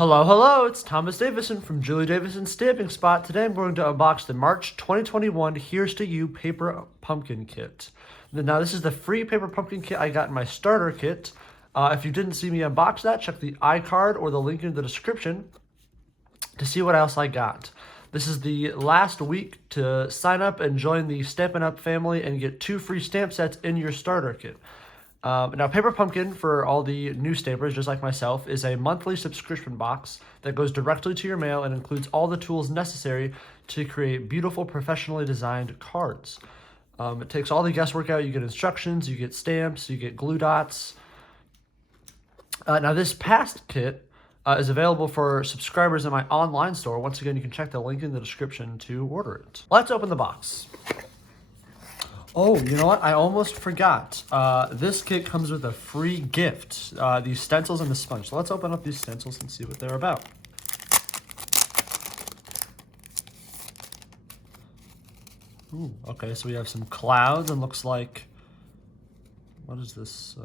Hello, hello, it's Thomas Davison from Julie Davison Stamping Spot. Today I'm going to unbox the March 2021 Here's to You Paper Pumpkin Kit. Now this is the free paper pumpkin kit I got in my starter kit. If you didn't see me unbox that, check the iCard or the link in the description to see what else I got. This is the last week to sign up and join the Stampin' Up family and get 2 free stamp sets in your starter kit. Now, Paper Pumpkin, for all the new stampers, just like myself, is a monthly subscription box that goes directly to your mail and includes all the tools necessary to create beautiful, professionally designed cards. It takes all the guesswork out. You get instructions, you get stamps, you get glue dots. Now, this past kit is available for subscribers in my online store. Once again, you can check the link in the description to order it. Let's open the box. Oh, you know what? I almost forgot. This kit comes with a free gift, these stencils and the sponge. So let's open up these stencils and see what they're about. Ooh, okay, so we have some clouds and looks like, what is this?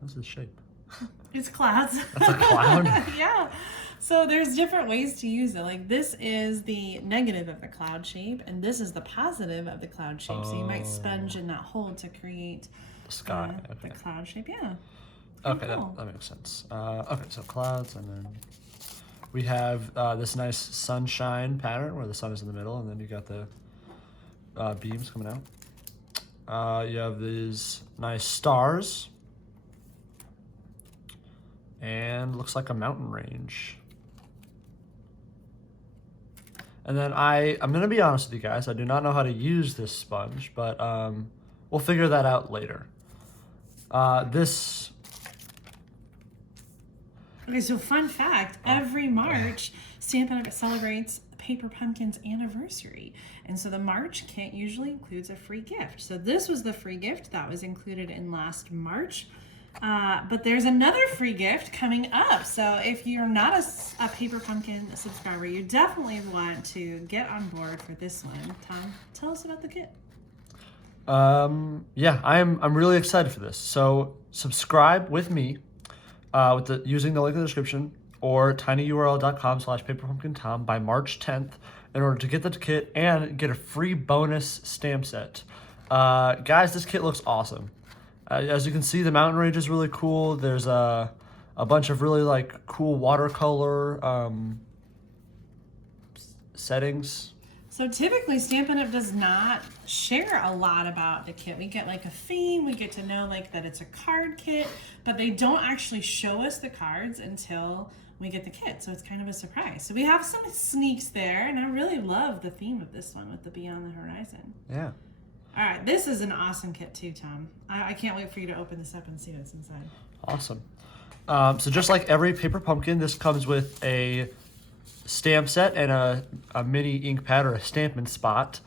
What's this shape? It's clouds. That's a cloud? Yeah. So there's different ways to use it. Like this is the negative of the cloud shape, and this is the positive of the cloud shape. So you might sponge in that hole to create the sky. The cloud shape. Yeah. Okay, cool. that makes sense. Okay, so clouds, and then we have this nice sunshine pattern where the sun is in the middle, and then you got the beams coming out. You have these nice stars, and looks like a mountain range. And then I'm going to be honest with you guys, I do not know how to use this sponge, but we'll figure that out later. Okay, so fun fact, every March, Stampin' celebrates Paper Pumpkin's anniversary. And so the March kit usually includes a free gift. So this was the free gift that was included in last March. But there's another free gift coming up. So if you're not a Paper Pumpkin subscriber, you definitely want to get on board for this one. Tom, tell us about the kit. Yeah, I'm really excited for this. So subscribe with me using the link in the description or tinyurl.com/paperpumpkintom by March 10th in order to get the kit and get a free bonus stamp set. Guys, this kit looks awesome. As you can see, the mountain range is really cool. There's a bunch of really like cool watercolor settings. So typically Stampin' Up does not share a lot about the kit. We get like a theme, we get to know like that it's a card kit, but they don't actually show us the cards until we get the kit. So it's kind of a surprise. So we have some sneaks there, and I really love the theme of this one with the Beyond the Horizon. Yeah. All right, this is an awesome kit too, Tom. I can't wait for you to open this up and see what's inside. Awesome. So just like every Paper Pumpkin, this comes with a stamp set and a mini ink pad or a Stampin' spot.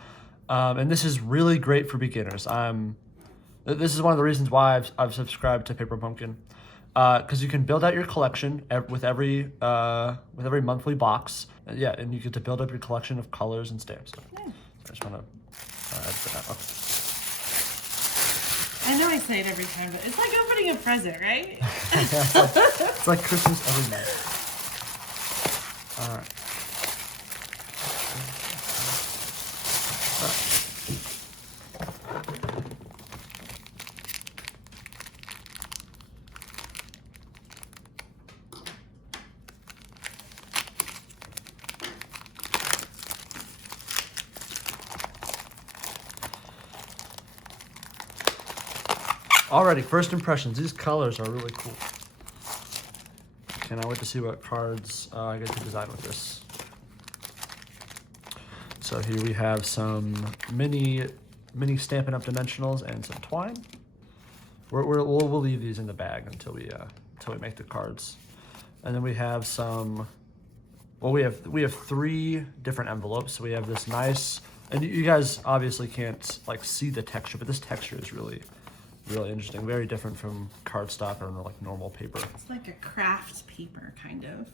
And this is really great for beginners. This is one of the reasons why I've subscribed to Paper Pumpkin. Because you can build out your collection with every monthly box. Yeah, and you get to build up your collection of colors and stamps. Yeah. So I just want to add that. Okay. I know I say it every time, but it's like opening a present, right? It's like Christmas every night. All right. Alrighty, first impressions. These colors are really cool. Cannot wait to see what cards I get to design with this. So here we have some mini Stampin' Up dimensionals and some twine. We'll leave these in the bag until we make the cards. And then we have some. Well, we have 3 different envelopes. So we have this nice, and you guys obviously can't like see the texture, but this texture is really interesting. Very different from cardstock or like normal paper. It's like a craft paper, kind of.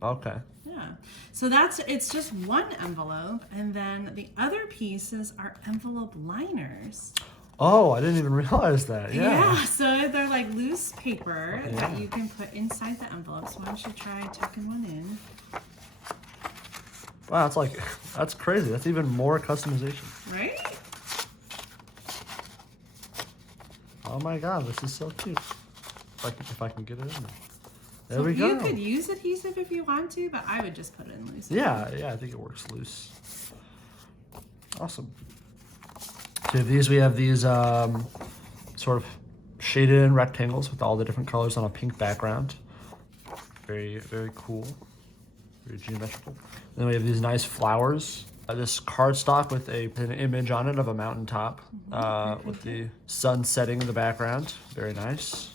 Okay. Yeah. So it's just one envelope, and then the other pieces are envelope liners. Oh, I didn't even realize that. Yeah. So they're like loose paper Yeah. that you can put inside the envelopes. Why don't you try tucking one in? Wow, that's crazy. That's even more customization. Right? Oh my god, this is so cute. If I can get it in there. There So we go. you could use adhesive if you want to, but I would just put it in loose. Yeah, I think it works loose. Awesome. So we have these sort of shaded in rectangles with all the different colors on a pink background. Very, very cool. Very geometrical. Then we have these nice flowers. This cardstock with an image on it of a mountaintop with the sun setting in the background. Very nice.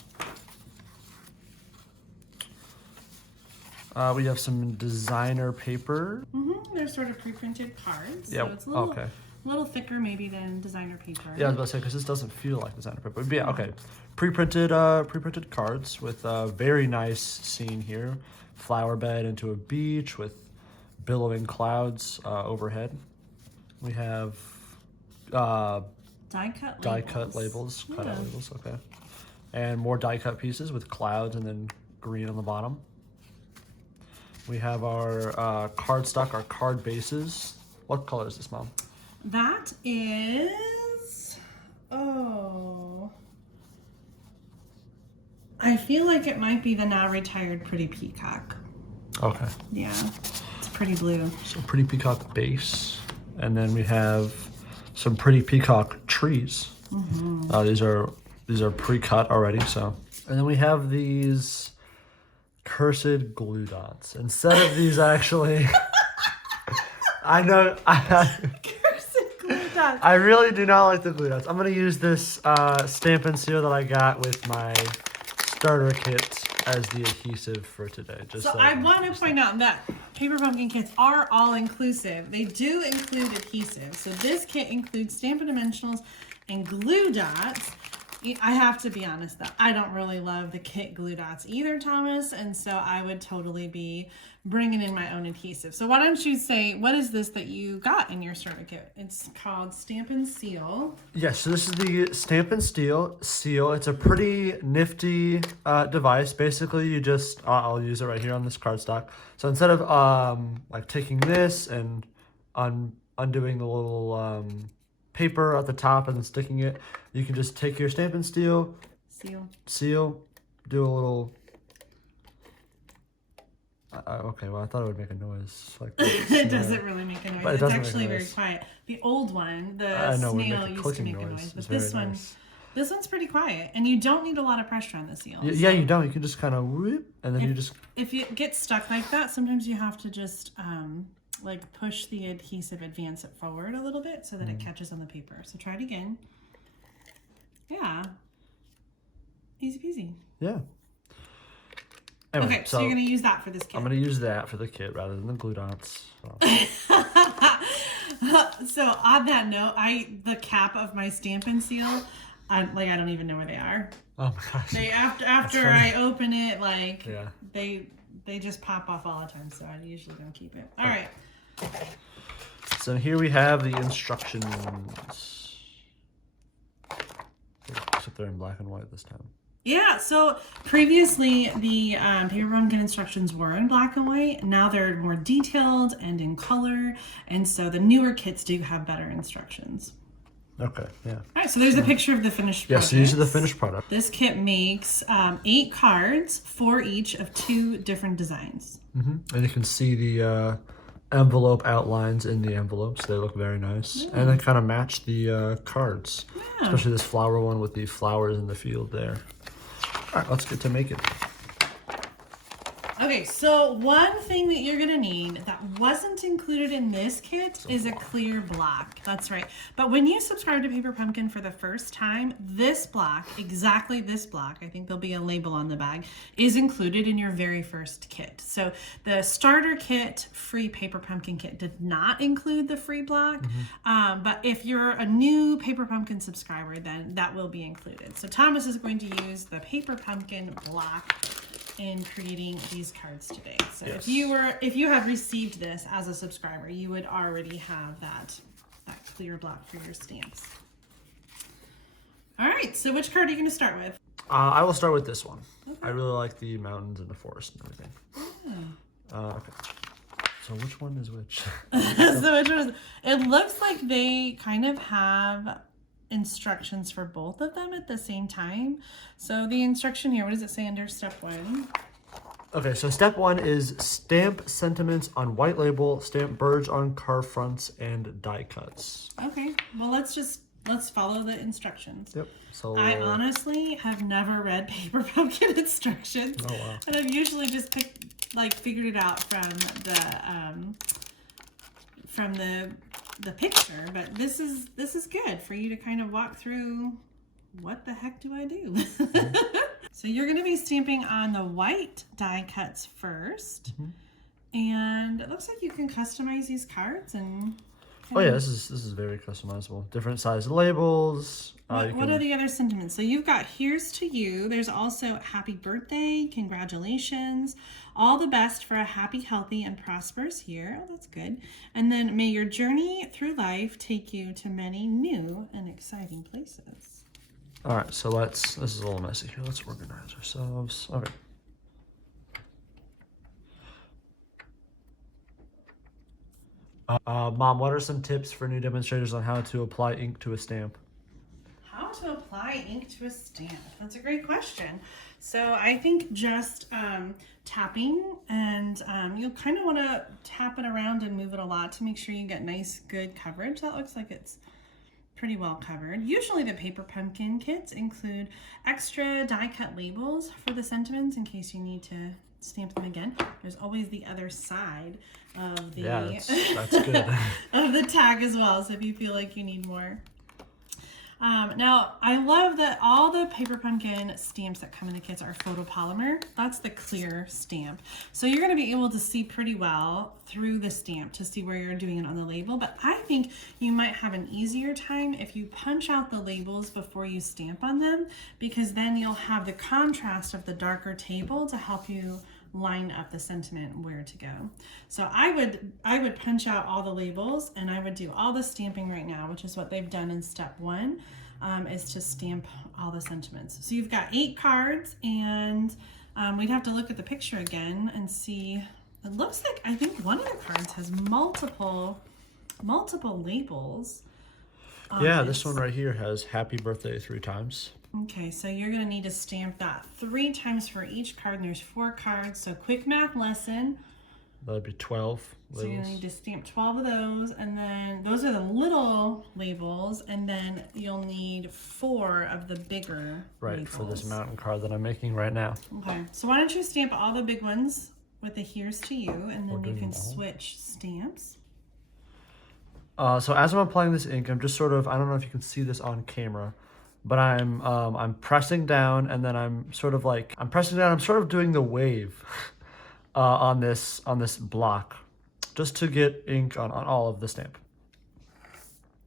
We have some designer paper. They're sort of pre-printed cards. Yeah, So it's a little thicker maybe than designer paper. Yeah, I was about to say, because this doesn't feel like designer paper. But yeah, okay. Pre-printed cards with a very nice scene here. Flower bed into a beach with billowing clouds overhead. We have Die-cut labels, Yeah. cutout labels, okay. And more die-cut pieces with clouds and then green on the bottom. We have our cardstock, our card bases. What color is this, Mom? That is, I feel like it might be the now retired Pretty Peacock. Okay. Yeah, it's pretty blue. So Pretty Peacock base. And then we have some Pretty Peacock trees. These are pre-cut already, so. And then we have these cursed glue dots. Instead of these actually, I know, Cursed glue dots. I really do not like the glue dots. I'm gonna use this Stampin' seal that I got with my starter kit as the adhesive for today. So I want to point out that Paper Pumpkin kits are all inclusive. They do include adhesive. So this kit includes Stampin' Dimensionals and glue dots. I have to be honest though, I don't really love the kit glue dots either, Thomas, and so I would totally be bringing in my own adhesive. So why don't you say, what is this that you got in your starter kit? It's called Stampin' Seal. Yes, so this is the Stampin' seal. It's a pretty nifty device. Basically, you just, I'll use it right here on this cardstock. So instead of like taking this and undoing the little paper at the top and then sticking it, you can just take your Stampin' seal, do a little. Okay, well I thought it would make a noise like this. It doesn't really make a noise. But it It's doesn't actually make a very noise. quiet. The old one, the snail, used to make a noise, but this one, this one's pretty quiet, and you don't need a lot of pressure on the seal. Yeah, you don't. You can just kind of whoop, and then you just. If it gets stuck like that, sometimes you have to just like push the adhesive, advance it forward a little bit so that it catches on the paper. So try it again. Yeah. Easy peasy. Yeah. Anyway, Okay, so you're going to use that for this kit. I'm going to use that for the kit rather than the glue dots. So on that note, the cap of my Stampin' seal, I don't even know where they are. Oh my gosh. They after I open it, like Yeah. they just pop off all the time, so I usually don't keep it. All right. So here we have the instructions. Except they're in black and white this time. Yeah, so previously the Paper Pumpkin instructions were in black and white. Now they're more detailed and in color, and so the newer kits do have better instructions. Okay, yeah. All right, so there's a picture of the finished product. Yes, so these are the finished product. This kit makes 8 cards, 4 each of 2 different designs. And you can see the envelope outlines in the envelopes. They look very nice. And they kind of match the cards. Yeah. Especially this flower one with the flowers in the field there. All right, let's get to make it. Okay, so one thing that you're gonna need that wasn't included in this kit is a clear block. That's right. But when you subscribe to Paper Pumpkin for the first time, this block, exactly this block, I think there'll be a label on the bag, is included in your very first kit. So the starter kit, free Paper Pumpkin kit, did not include the free block. But if you're a new Paper Pumpkin subscriber, then that will be included. So Thomas is going to use the Paper Pumpkin block in creating these cards today. So Yes. if you have received this as a subscriber, you would already have that clear block for your stamps. All right, so which card are you going to start with? I will start with this one. Okay. I really like the mountains and the forest and everything. Okay. So which one is which? So which one is, it looks like they kind of have instructions for both of them at the same time. So the instruction here, what does it say under step 1? Okay, so step 1 is stamp sentiments on white label, stamp birds on card fronts, and die cuts. Okay, well let's follow the instructions. Yep. So I honestly have never read paper pumpkin instructions. Oh wow. And I've usually just figured it out from the picture, but this is good for you to kind of walk through what the heck do I do? So you're going to be stamping on the white die cuts first. And it looks like you can customize these cards and oh yeah, this is very customizable. Different size labels. What are the other sentiments? So you've got here's to you. There's also happy birthday, congratulations, all the best for a happy, healthy, and prosperous year. Oh, that's good. And then may your journey through life take you to many new and exciting places. All right, so this is a little messy here. Let's organize ourselves. Okay. Mom, what are some tips for new demonstrators on how to apply ink to a stamp? How to apply ink to a stamp? That's a great question. So I think just tapping, and you'll kind of want to tap it around and move it a lot to make sure you get nice, good coverage. That looks like it's pretty well covered. Usually the paper pumpkin kits include extra die cut labels for the sentiments in case you need to stamp them again. There's always the other side of the that's good. of the tag as well, so if you feel like you need more. Now, I love that all the paper pumpkin stamps that come in the kits are photopolymer. That's the clear stamp. So you're going to be able to see pretty well through the stamp to see where you're doing it on the label. But I think you might have an easier time if you punch out the labels before you stamp on them, because then you'll have the contrast of the darker table to help you line up the sentiment where to go. So I would punch out all the labels, and I would do all the stamping right now, which is what they've done in step 1, is to stamp all the sentiments. So you've got 8 cards, and we'd have to look at the picture again and see. It looks like I think one of the cards has multiple labels. Yeah, this one right here has happy birthday 3 times. Okay, so you're going to need to stamp that 3 times for each card, and there's 4 cards, so quick math lesson. That'd be 12 labels. So you're going to need to stamp 12 of those, and then those are the little labels, and then you'll need 4 of the bigger labels. For this mountain card that I'm making right now. Okay, so why don't you stamp all the big ones with the here's to you, and then you can switch stamps. So as I'm applying this ink, I'm just sort of, I don't know if you can see this on camera, but I'm pressing down, and then I'm sort of doing the wave on this block, just to get ink on all of the stamp.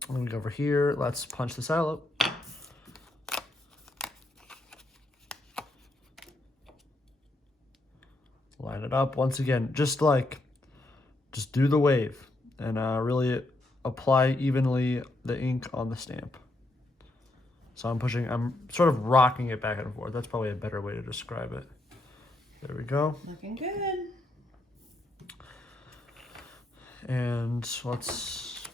I'm gonna go over here. Let's punch this out. Line it up once again. Just do the wave, and really apply evenly the ink on the stamp. So I'm sort of rocking it back and forth. That's probably a better way to describe it. There we go. Looking good. And let's...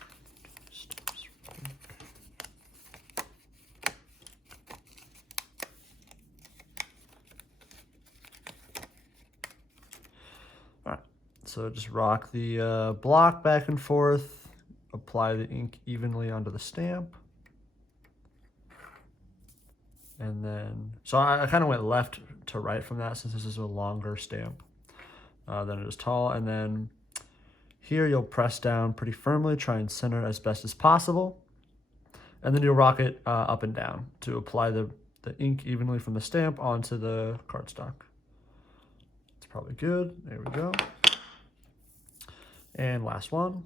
Alright, so just rock the block back and forth. Apply the ink evenly onto the stamp. And then, so I kind of went left to right from that, since this is a longer stamp than it is tall. And then here you'll press down pretty firmly, try and center it as best as possible. And then you'll rock it up and down to apply the ink evenly from the stamp onto the cardstock. It's probably good. There we go. And last one.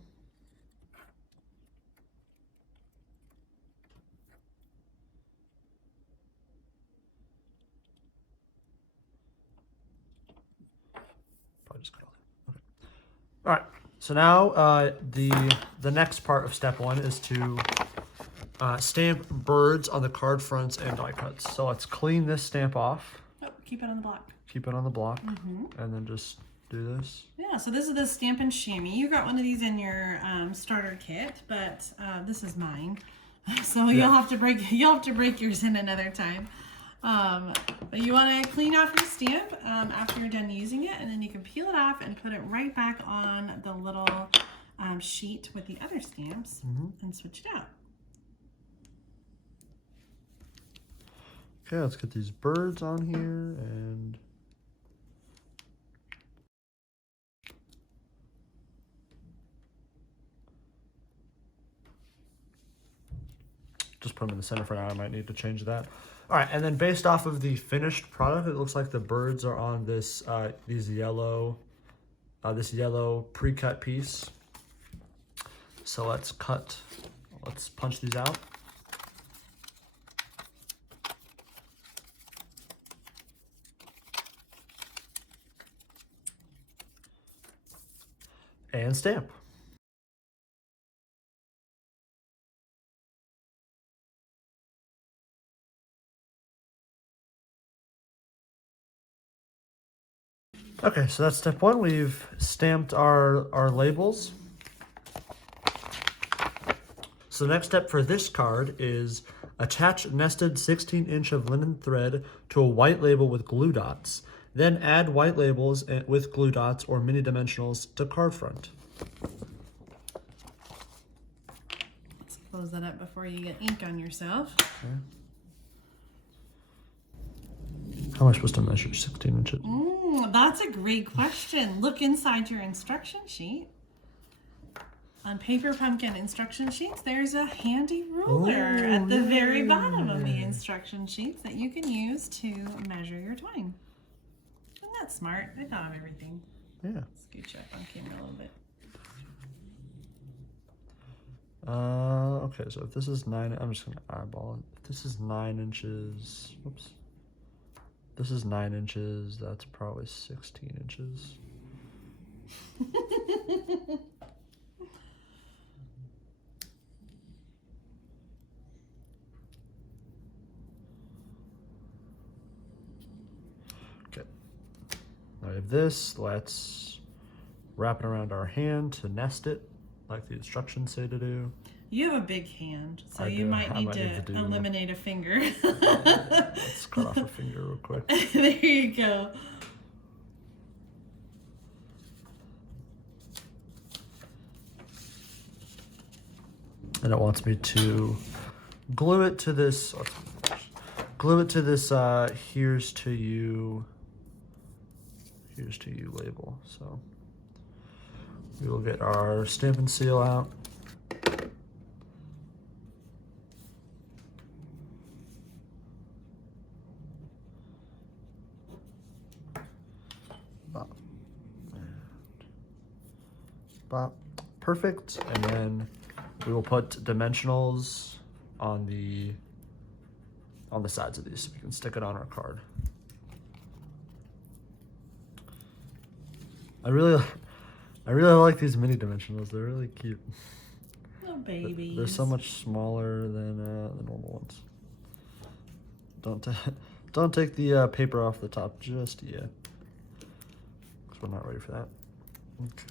Just cut all that. Okay. All right. So now the next part of step 1 is to stamp birds on the card fronts and die cuts. So let's clean this stamp off. Oh, keep it on the block. Keep it on the block, and then just do this. Yeah, so this is the Stampin' Chamois. You got one of these in your starter kit, but this is mine. So you'll have to break yours in another time. But you want to clean off your stamp after you're done using it, and then you can peel it off and put it right back on the little sheet with the other stamps and switch it out. Okay, let's get these birds on here and just put them in the center for now. I might need to change that. All right, and then based off of the finished product, it looks like the birds are on this this yellow pre-cut piece. So let's punch these out. And stamp. Okay, so that's step one. We've stamped our labels. So the next step for this card is attach nested 16-inch of linen thread to a white label with glue dots. Then add white labels with glue dots or mini dimensionals to card front. Let's close that up before you get ink on yourself. Okay. How am I supposed to measure 16 inches? That's a great question. Look inside your instruction sheet. On Paper Pumpkin instruction sheets, there's a handy ruler at the very bottom of the instruction sheets that you can use to measure your twine. Isn't that smart? I thought of everything. Yeah. Scooch up on camera a little bit. Okay, so if this is 9, I'm just gonna eyeball it. If this is 9 inches, whoops. This is 9 inches, that's probably 16 inches. Okay, now we have this. Let's wrap it around our hand to nest it, like the instructions say to do. You have a big hand, so I you do. might I need might need to to eliminate a finger. Let's cut off a finger real quick. There you go. And it wants me to glue it to this here's to you label. So we will get our Stampin' seal out. Bop. Perfect. And then we will put dimensionals on the sides of these so we can stick it on our card. I really like these mini dimensionals. They're really cute. Oh, babies. They're so much smaller than the normal ones. Don't take the paper off the top just yet, because we're not ready for that. Okay.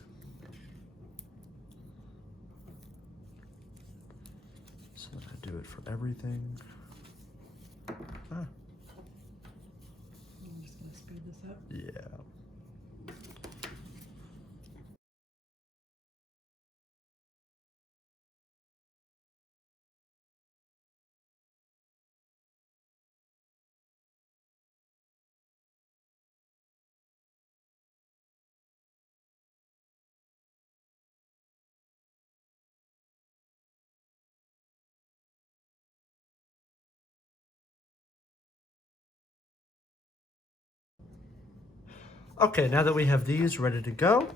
So then I do it for everything. I'm just gonna speed this up. Yeah. Okay, now that we have these ready to go,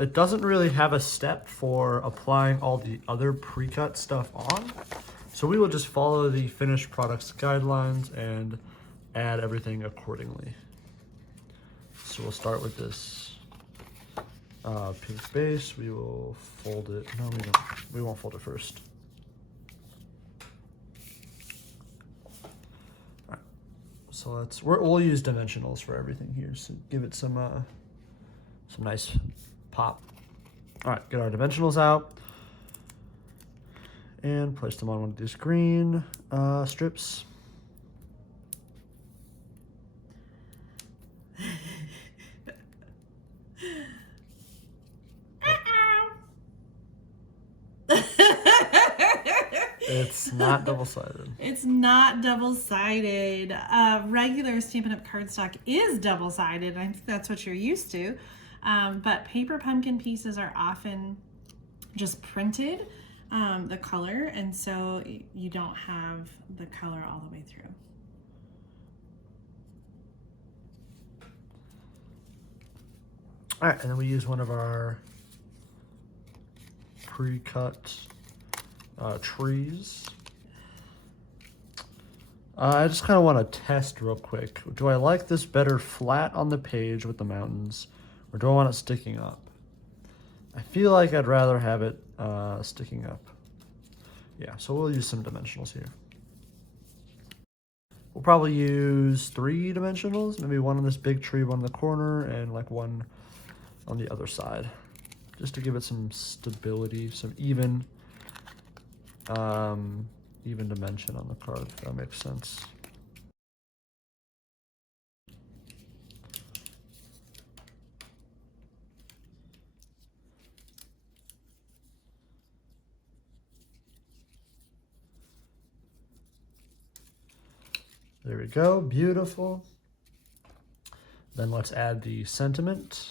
it doesn't really have a step for applying all the other pre-cut stuff on. So we will just follow the finished products guidelines and add everything accordingly. So we'll start with this pink base. We will fold it. No, we don't. We won't fold it first. So we'll use dimensionals for everything here. So give it some nice pop. All right, get our dimensionals out and place them on one of these green strips. It's not double-sided. It's not double-sided. Regular Stampin' Up! Cardstock is double-sided. I think that's what you're used to. But paper pumpkin pieces are often just printed the color, and so you don't have the color all the way through. All right, and then we use one of our pre-cut trees. I just kind of want to test real quick. Do I like this better flat on the page with the mountains, or do I want it sticking up? I feel like I'd rather have it sticking up. Yeah, so we'll use some dimensionals here. We'll probably use 3 dimensionals, maybe one on this big tree, one in the corner, and like one on the other side, just to give it some stability, some even dimension on the card, if that makes sense. There we go, beautiful. Then let's add the sentiment.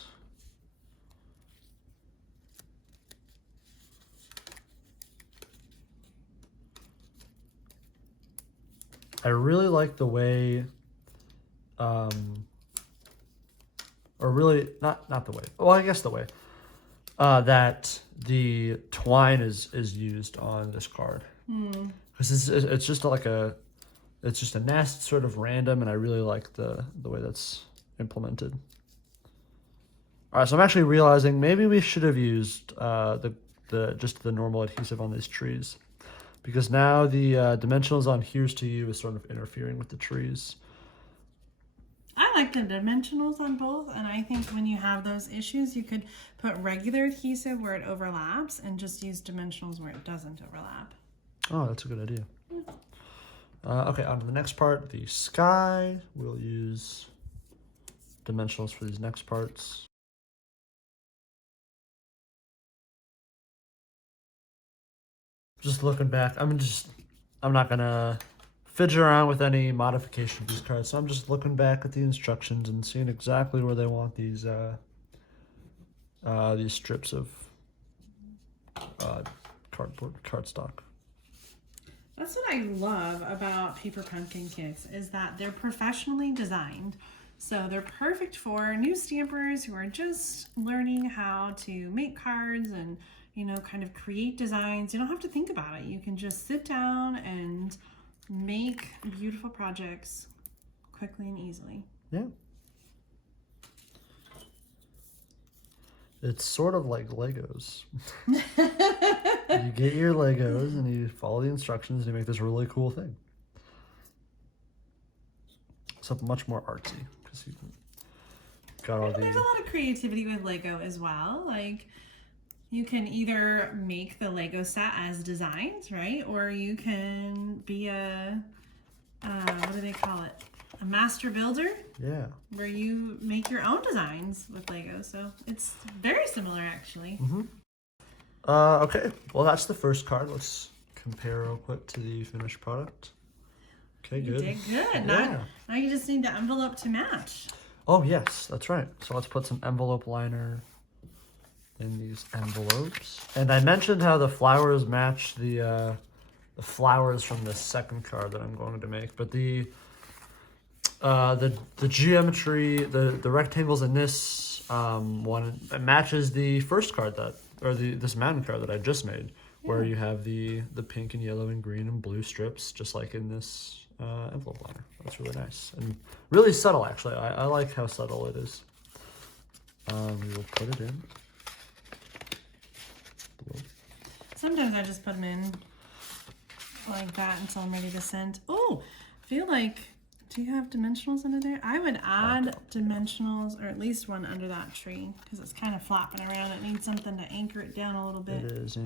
I really like the way, or really, not the way, well, I guess the way, that the twine is used on this card. Because it's just like it's just a nest, sort of random, and I really like the way that's implemented. All right, so I'm actually realizing maybe we should have used just the normal adhesive on these trees, because now the dimensionals on Here's to You is sort of interfering with the trees. I like the dimensionals on both, and I think when you have those issues, you could put regular adhesive where it overlaps and just use dimensionals where it doesn't overlap. Oh, that's a good idea. Okay, on to the next part, the sky. We'll use dimensionals for these next parts. Just looking back, I'm not gonna fidget around with any modification of these cards, so I'm just looking back at the instructions and seeing exactly where they want these strips of cardstock. That's what I love about paper pumpkin kits, is that they're professionally designed. So they're perfect for new stampers who are just learning how to make cards and, you know, kind of create designs. You don't have to think about it. You can just sit down and make beautiful projects quickly and easily. Yeah. It's sort of like Legos. You get your Legos and you follow the instructions and you make this really cool thing. Except much more artsy, because you got all There's a lot of creativity with Lego as well. Like, you can either make the Lego set as designs, right? Or you can be a, what do they call it? A master builder? Yeah. Where you make your own designs with Lego. So it's very similar, actually. Mm-hmm. Okay, well, that's the first card. Let's compare real quick to the finished product. Okay, good. You did good. Yeah. Now you just need the envelope to match. Oh, yes, that's right. So let's put some envelope liner in these envelopes. And I mentioned how the flowers match the flowers from the second card that I'm going to make, but the geometry, the rectangles in this one, it matches the first card this mountain card that I just made, where you have the pink and yellow and green and blue strips, just like in this envelope liner. That's really nice and really subtle, actually. I like how subtle it is. We will put it in. Sometimes I just put them in like that until I'm ready to send. Oh, I feel like Do you have dimensionals under there? I would add dimensionals, or at least one under that tree, because it's kind of flapping around. It needs something to anchor it down a little bit. It is, yeah.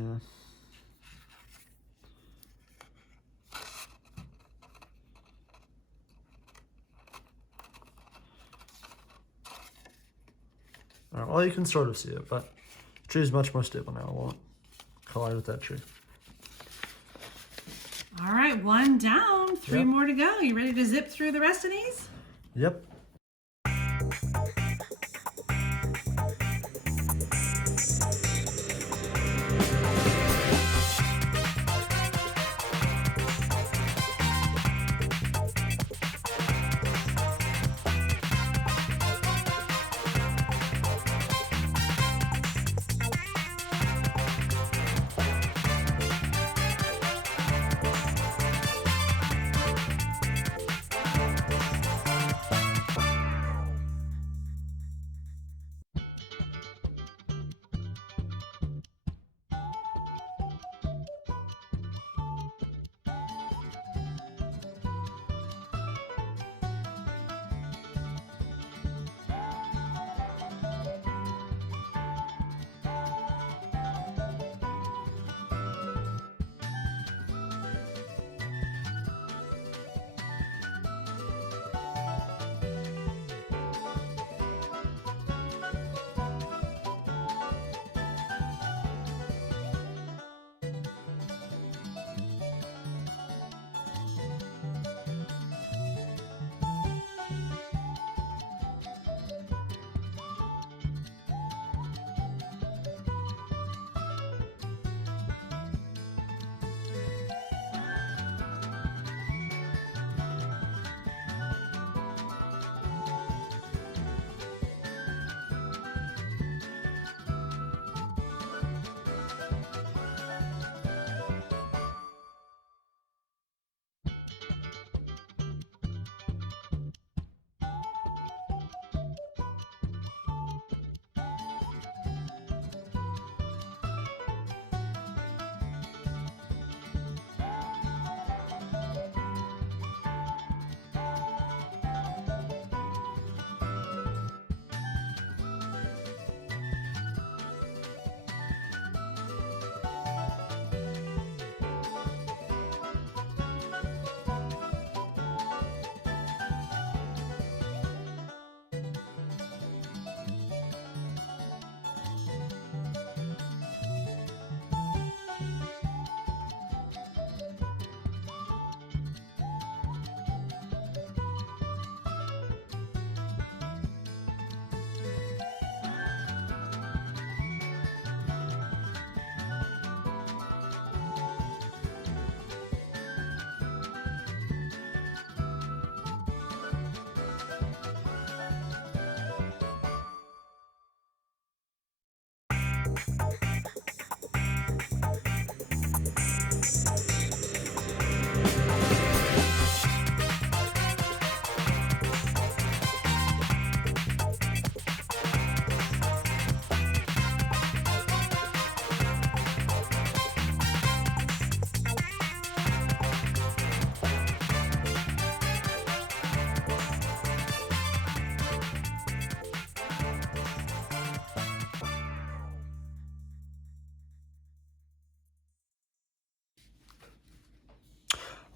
All right, well, you can sort of see it, but the tree is much more stable now. It won't collide with that tree. All right, one down, three Yep. more to go. You ready to zip through the rest of these? Yep.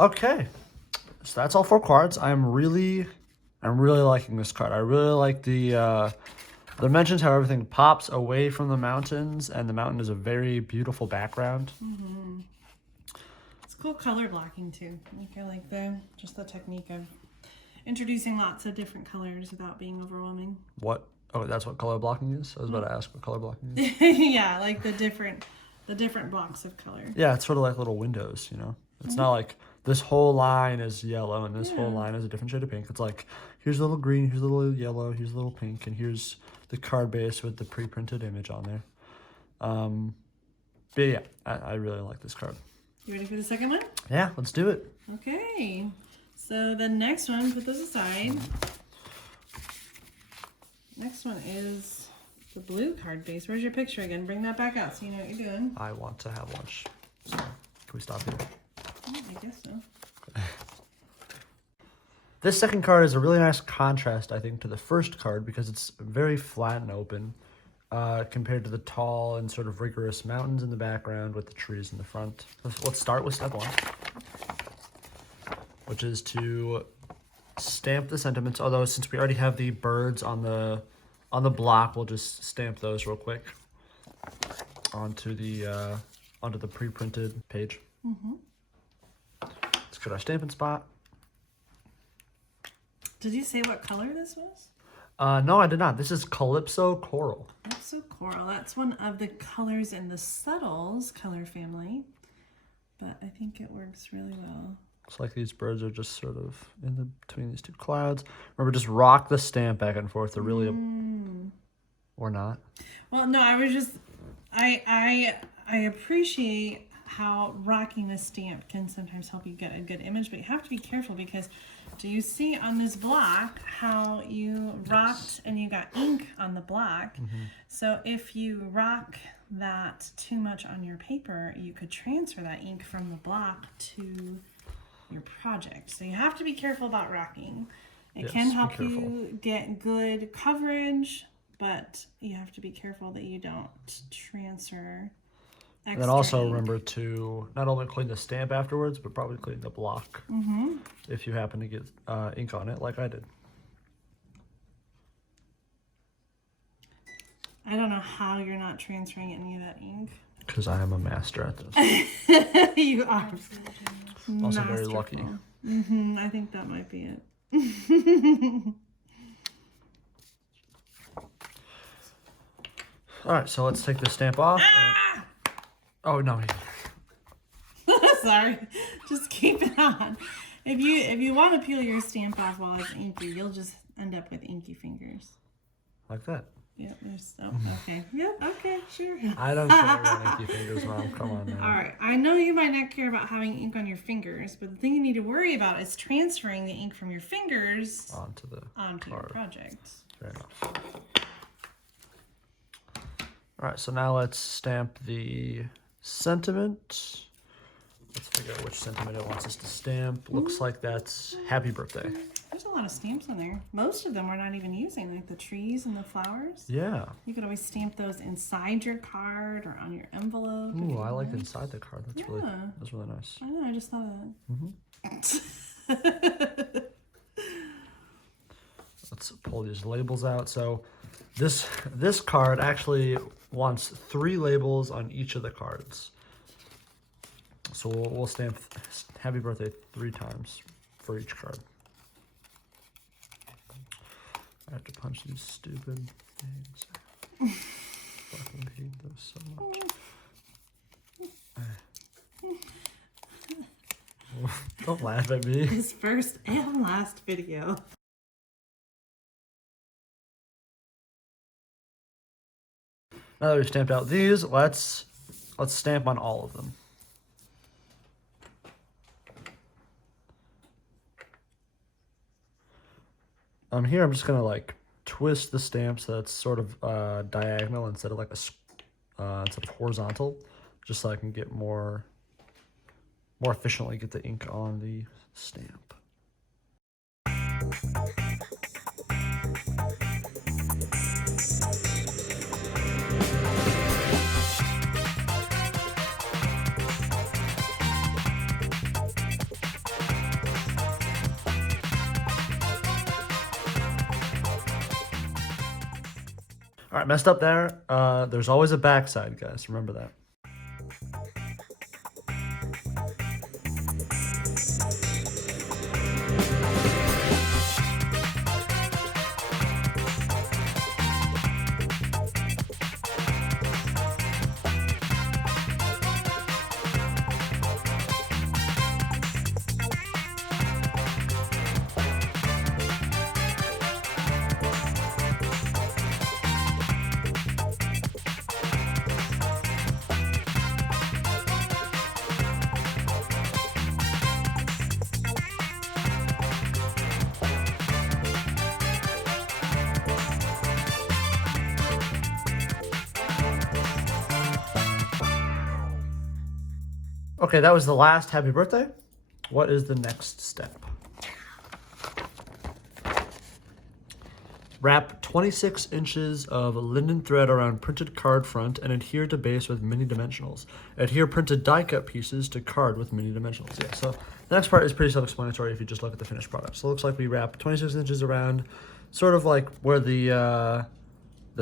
Okay, so that's all 4 cards. I'm really liking this card. I really like the dimensions, how everything pops away from the mountains, and the mountain is a very beautiful background. It's cool color blocking too. Like I like just the technique of introducing lots of different colors without being overwhelming. What? Oh, that's what color blocking is? I was about to ask what color blocking is. Yeah, like the different blocks of color. Yeah, it's sort of like little windows, you know? It's not like this whole line is yellow and this whole line is a different shade of pink. It's like, here's a little green, here's a little yellow, here's a little pink, and here's the card base with the pre-printed image on there. But yeah, I really like this card. You ready for the second one? Yeah, let's do it. Okay. So the next one, put those aside. Next one is the blue card base. Where's your picture again? Bring that back out so you know what you're doing. I want to have lunch. So, can we stop here? I guess so. This second card is a really nice contrast, I think, to the first card because it's very flat and open compared to the tall and sort of rigorous mountains in the background with the trees in the front. Let's start with step 1, which is to stamp the sentiments. Although since we already have the birds on the block, we'll just stamp those real quick onto the pre-printed page. Let's get our Stampin' spot. Did you say what color this was? No, I did not. This is Calypso Coral. Calypso Coral. That's one of the colors in the Subtles color family, but I think it works really well. It's like these birds are just sort of in between these two clouds. Remember, just rock the stamp back and forth. They're really or not. Well, no, I was just I appreciate how rocking the stamp can sometimes help you get a good image, but you have to be careful because do you see on this block how you rocked and you got ink on the block? So if you rock that too much on your paper, you could transfer that ink from the block to your project. So you have to be careful about rocking. It can help you get good coverage, but you have to be careful that you don't transfer extra And then also ink. remember to not only clean the stamp afterwards, but probably clean the block if you happen to get ink on it like I did. I don't know how you're not transferring any of that ink. Because I am a master at this. You are. Also very lucky. I think that might be it. All right, so let's take the stamp off. Oh, no. Sorry. Just keep it on. If you want to peel your stamp off while it's inky, you'll just end up with inky fingers. Like that. Yep, there's okay. Yep, okay, sure. I don't care about inky fingers, Mom. Come on now. All right. I know you might not care about having ink on your fingers, but the thing you need to worry about is transferring the ink from your fingers Onto your project. Fair enough. All right, so now let's stamp the sentiment. Let's figure out which sentiment it wants us to stamp. Looks like that's happy birthday. There's a lot of stamps on there. Most of them we're not even using, like the trees and the flowers. Yeah. You could always stamp those inside your card or on your envelope. Ooh, I like inside the card. That's really nice. I know, I just thought of that. Let's pull these labels out. So this card actually wants 3 labels on each of the cards. So we'll stamp happy birthday 3 times for each card. I have to punch these stupid things. Fucking hate those so much. Don't laugh at me. His first and last video. Now that we've stamped out these, let's stamp on all of them. Here I'm just gonna like twist the stamp so that's sort of diagonal instead of like instead of horizontal, just so I can get more efficiently get the ink on the stamp. All right, messed up there. There's always a backside, guys. Remember that. Okay, that was the last happy birthday. What is the next step? Wrap 26 inches of linen thread around printed card front and adhere to base with mini dimensionals. Adhere printed die cut pieces to card with mini dimensionals. Yeah, so the next part is pretty self-explanatory if you just look at the finished product. So it looks like we wrap 26 inches around, sort of like where the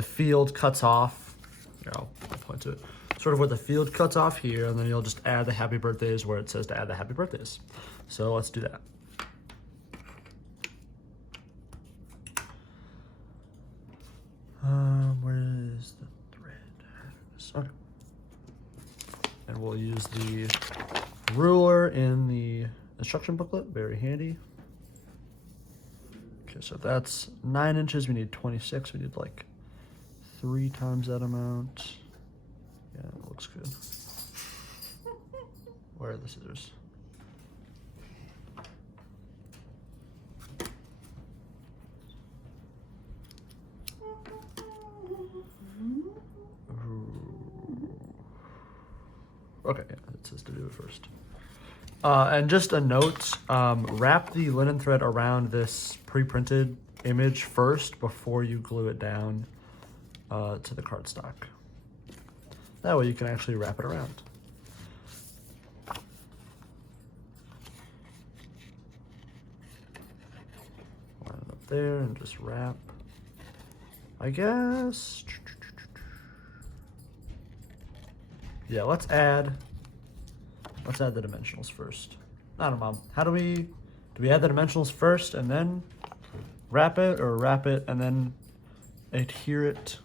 field cuts off. Here, I'll point to it. Sort of where the field cuts off here, and then you'll just add the happy birthdays where it says to add the happy birthdays. So let's do that. Where is the thread? Okay. And we'll use the ruler in the instruction booklet, very handy. Okay, so if that's 9 inches, we need 26. We need like 3 times that amount. Yeah, it looks good. Where are the scissors? Okay, yeah, it says to do it first. And just a note, wrap the linen thread around this pre-printed image first before you glue it down to the cardstock. That way you can actually wrap it around. Line it up there and just wrap. I guess. Yeah, let's add the dimensionals first. I don't know, Mom. How do we add the dimensionals first and then wrap it, or wrap it and then adhere it?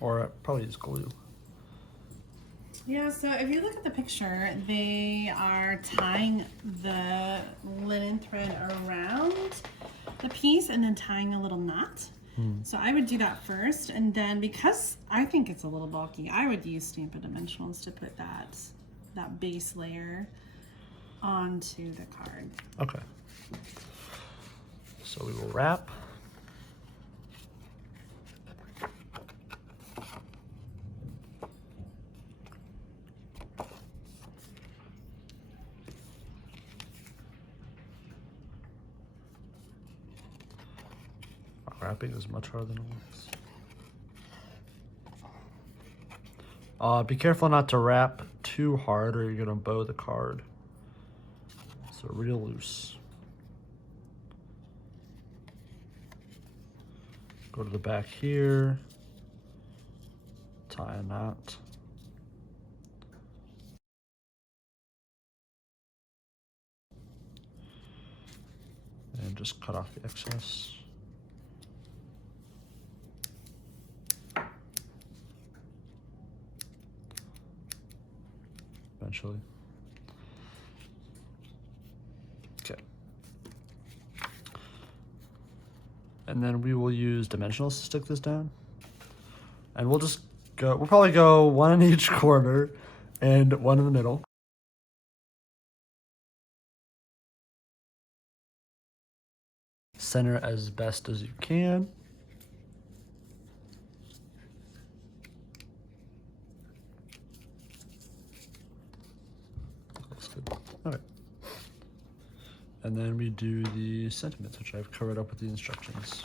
Or probably use glue. Yeah, so if you look at the picture, they are tying the linen thread around the piece and then tying a little knot. So I would do that first, and then because I think it's a little bulky, I would use Stampin' Dimensionals to put that base layer onto the card. Okay. So we will wrap. Wrapping is much harder than it looks. Be careful not to wrap too hard or you're gonna bow the card. So real loose. Go to the back here, tie a knot. And just cut off the excess. Eventually. Okay. And then we will use dimensionals to stick this down. And we'll probably go one in each corner and one in the middle. Center as best as you can. All right. And then we do the sentiments, which I've covered up with the instructions.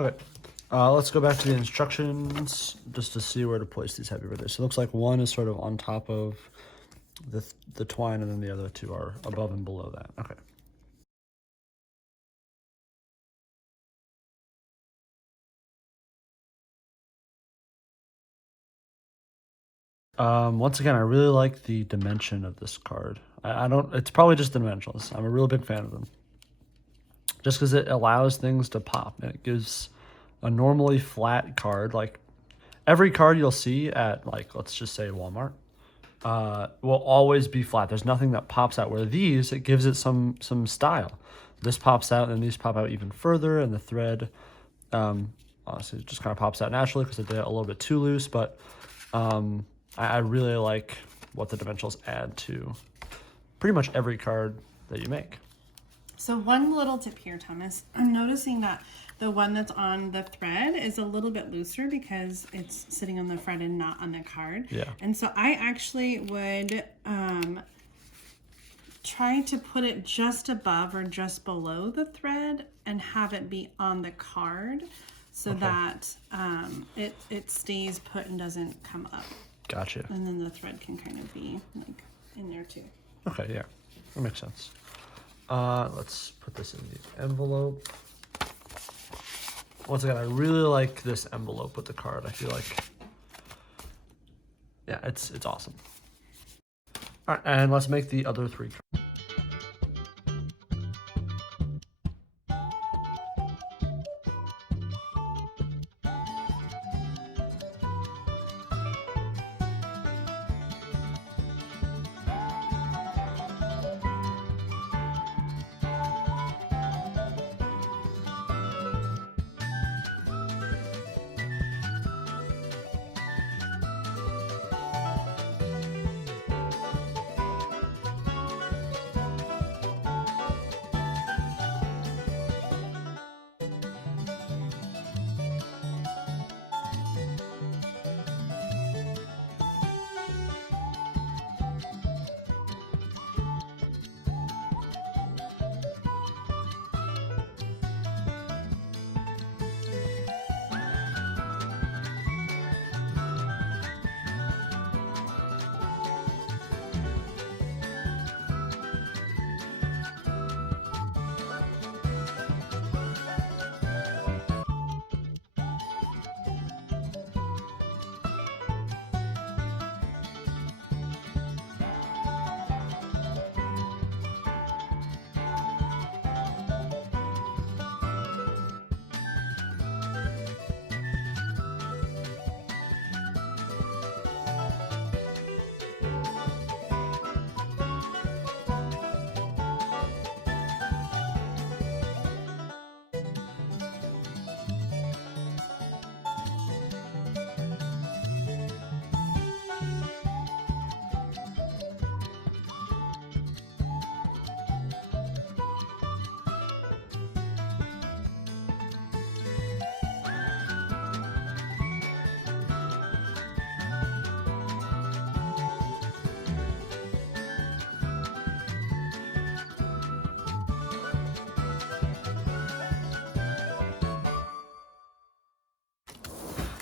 Okay, let's go back to the instructions just to see where to place these happy birthdays. So it looks like one is sort of on top of the twine, and then the other two are above and below that. Okay. Once again, I really like the dimension of this card. It's probably just the dimensionals. I'm a real big fan of them. Just because it allows things to pop, and it gives a normally flat card, like every card you'll see at, like, let's just say Walmart, will always be flat. There's nothing that pops out, where these, it gives it some style. This pops out, and these pop out even further, and the thread, honestly, it just kind of pops out naturally because I did it a little bit too loose, but I really like what the dimensionals add to pretty much every card that you make. So one little tip here, Thomas, I'm noticing that the one that's on the thread is a little bit looser because it's sitting on the thread and not on the card. Yeah. And so I actually would try to put it just above or just below the thread and have it be on the card so that it stays put and doesn't come up. Gotcha. And then the thread can kind of be like in there too. Okay, yeah, that makes sense. Let's put this in the envelope. Once again, I really like this envelope with the card. I feel like, yeah, it's awesome. All right, and let's make the other 3 cards.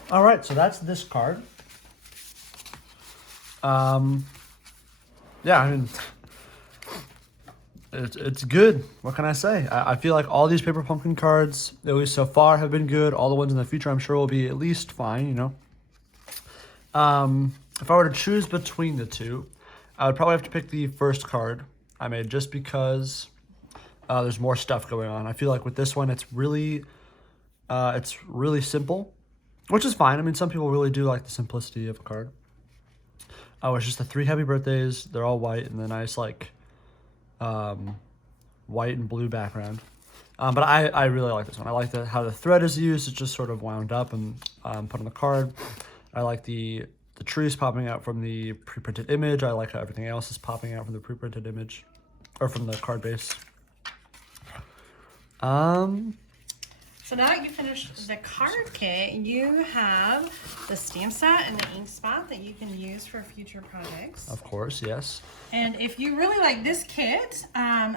All right, so that's this card. Yeah, I mean, it's good. What can I say? I feel like all these paper pumpkin cards, at least so far, have been good. All the ones in the future, I'm sure, will be at least fine, you know. If I were to choose between the two, I would probably have to pick the first card I made just because there's more stuff going on. I feel like with this one, it's really simple, which is fine. I mean, some people really do like the simplicity of a card. Oh, it's just the 3 happy birthdays. They're all white and the nice, like, white and blue background. But I really like this one. I like how the thread is used. It's just sort of wound up and put on the card. I like the trees popping out from the pre-printed image. I like how everything else is popping out from the pre-printed image, or from the card base. So now that you finished the card kit, you have the stamp set and the ink spot that you can use for future projects. Of course, yes. And if you really like this kit,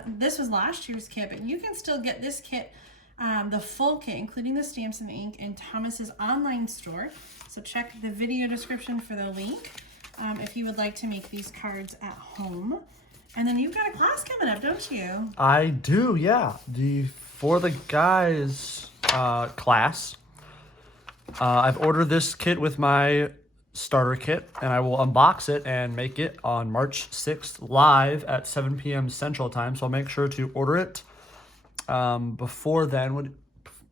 this was last year's kit, but you can still get this kit, the full kit, including the stamps and the ink, in Thomas's online store. So check the video description for the link if you would like to make these cards at home. And then you've got a class coming up, don't you? I do, yeah. The For the Guys class. I've ordered this kit with my starter kit, and I will unbox it and make it on March 6th live at 7 p.m. Central Time. So I'll make sure to order it before then.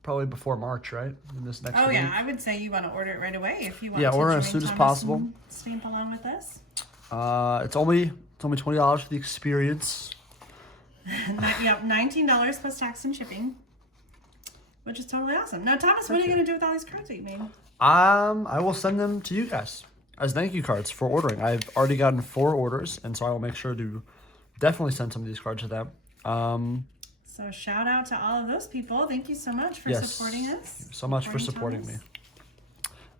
probably before March, right? In this next Oh week. yeah, I would say you want to order it right away if you want. Yeah, to order join as soon as Thomas possible. and Stamp along with us. It's only $20 for the experience. Yep, $19 plus tax and shipping, which is totally awesome. Now, Thomas, what are you going to do with all these cards that you made? I will send them to you guys as thank you cards for ordering. I've already gotten 4 orders, and so I will make sure to definitely send some of these cards to them. So shout out to all of those people. Thank you so much for supporting us. So much for supporting me.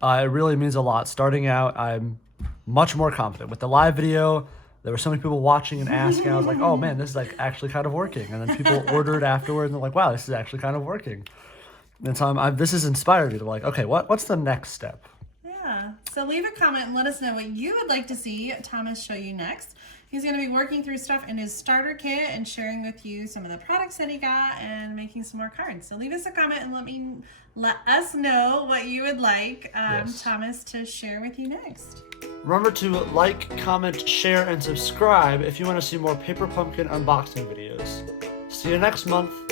It really means a lot. Starting out, I'm much more confident. With the live video, there were so many people watching and asking. I was like, oh man, this is like actually kind of working. And then people ordered afterward and they're like, wow, this is actually kind of working. And so this has inspired me to like, okay, what's the next step? Yeah. So leave a comment and let us know what you would like to see Thomas show you next. He's going to be working through stuff in his starter kit and sharing with you some of the products that he got and making some more cards. So leave us a comment and let us know what you would like Thomas to share with you next. Remember to like, comment, share, and subscribe if you want to see more Paper Pumpkin unboxing videos. See you next month.